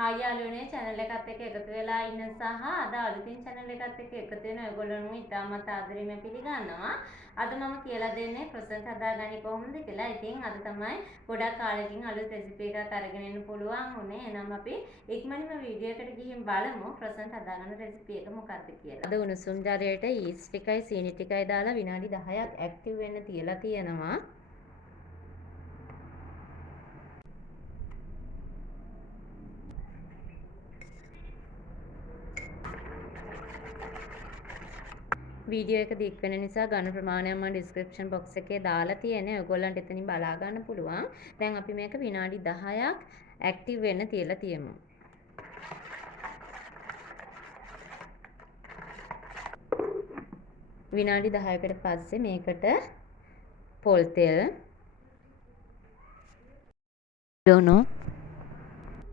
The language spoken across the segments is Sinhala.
යාළුවනේ channel එකත් එක්ක එකතු වෙලා ඉන්න සහ අද අලුතින් channel එකත් එක්ක එකතු වෙන ඔයගොල්ලෝම ඉතාමත් ආදරෙන් පිළිගන්නවා. අද මම කියලා දෙන්නේ croissant හදාගන්නේ කොහොමද කියලා. ඉතින් අද තමයි ගොඩක් කාලෙකින් අලුත් රෙසිපි එකක් අරගෙන එන්න පුළුවන් උනේ. එහෙනම් අපි ඉක්මනින්ම වීඩියෝ එකට ගිහින් බලමු croissant හදාගන්න රෙසිපි එක මොකක්ද කියලා. අද උණුසුම් ජලයට yeast ටිකයි සීනි ටිකයි දාලා විනාඩි 10ක් ඇක්ටිව් වෙන්න තියලා තියෙනවා. වීඩියෝ එක දික් වෙන නිසා ඝන ප්‍රමාණයක් මම ඩිස්ක්‍රිප්ෂන් බොක්ස් එකේ දාලා තියෙනවා. ඔයගොල්ලන්ට එතනින් බලා ගන්න පුළුවන්. දැන් අපි මේක විනාඩි 10ක් ඇක්ටිව් වෙන්න තියලා තියමු. විනාඩි 10කට පස්සේ මේකට පොල් තෙල්, ලුණු,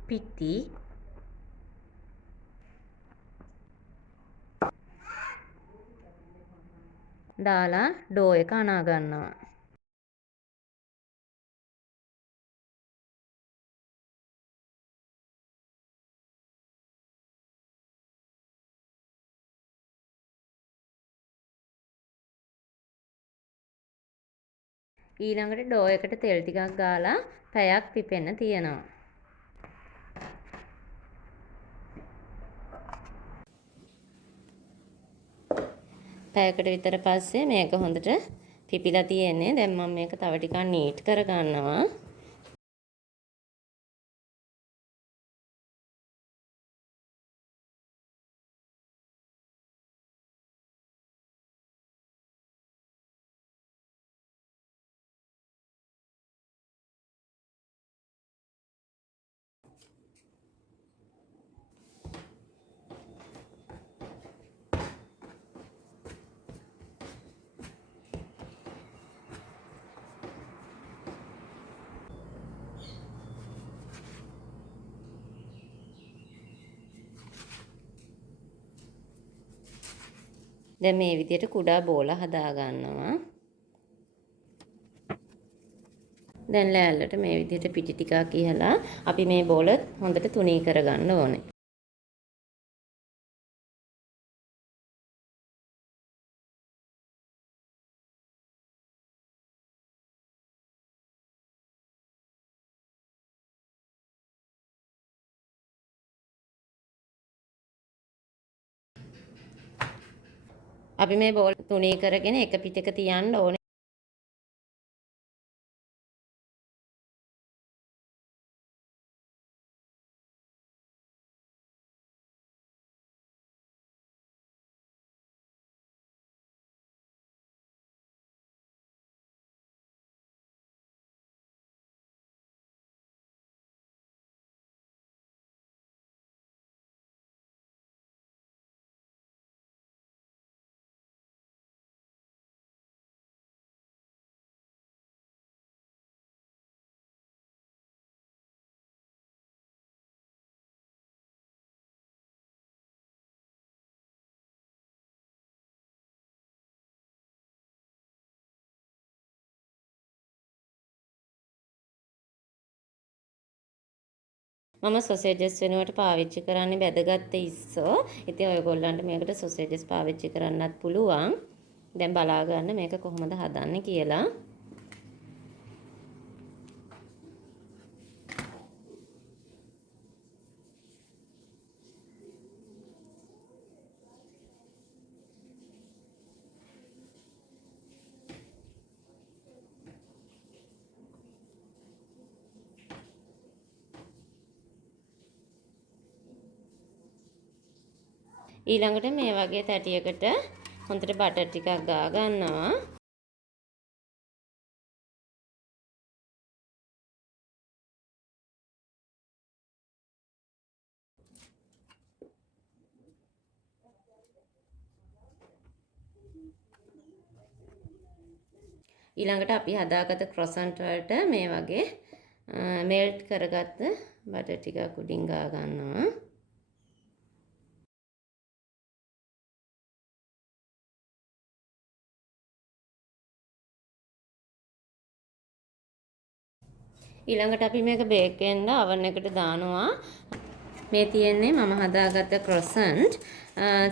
පිටි, දාලා ඩෝ එක අනා ගන්නවා. ඊළඟට ඩෝ එකට තෙල් ටිකක් ගාලා පැයක් පිපෙන්න තියනවා. පැයකට විතර පස්සේ මේක හොඳට පිපිලා තියෙන්නේ. දැන් මම මේක තව ටිකක් නීට් කර ගන්නවා. දැන් මේ විදිහට කුඩා බෝල හදා ගන්නවා. දැන් ලෑල්ලට මේ විදිහට පිටි ටිකක් ඉහලා අපි මේ බෝල හොඳට තුනී කරගන්න ඕනේ. අපි මේ බෝල් තුනී කරගෙන එක පිටක තියන්න ඕනේ. මම සොසේජස් වෙනුවට පාවිච්චි කරන්නේ බැදගත් ඉස්සෝ. ඉතින් ඔයගොල්ලන්ට මේකට සොසේජස් පාවිච්චි කරන්නත් පුළුවන්. දැන් බලා ගන්න මේක කොහොමද හදන්නේ කියලා. ඊළඟට මේ වගේ තැටියකට හොඳට බටර් ටිකක් ගා ගන්නවා. ඊළඟට අපි හදාගත්ත croissant වලට මේ වගේ මෙල්ට් කරගත්ත බටර් ටිකක් උඩින් ගා ගන්නවා. ඊළඟට අපි මේක බේක් වෙන්න oven එකට දානවා. මේ තියෙන්නේ මම හදාගත්ත croissant.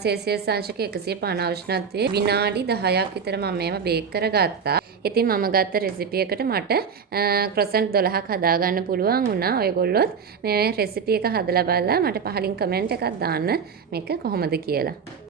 සෙල්සියස් අංශක 150 උෂ්ණත්වයේ විනාඩි 10ක් විතර මම මේවා බේක් කරගත්තා. ඉතින් මම ගත්ත රෙසිපි එකට මට croissant 12ක් හදාගන්න පුළුවන් වුණා. ඔයගොල්ලොත් මේ රෙසිපි එක හදලා බලලා මට පහලින් කමෙන්ට් එකක් දාන්න මේක කොහොමද කියලා.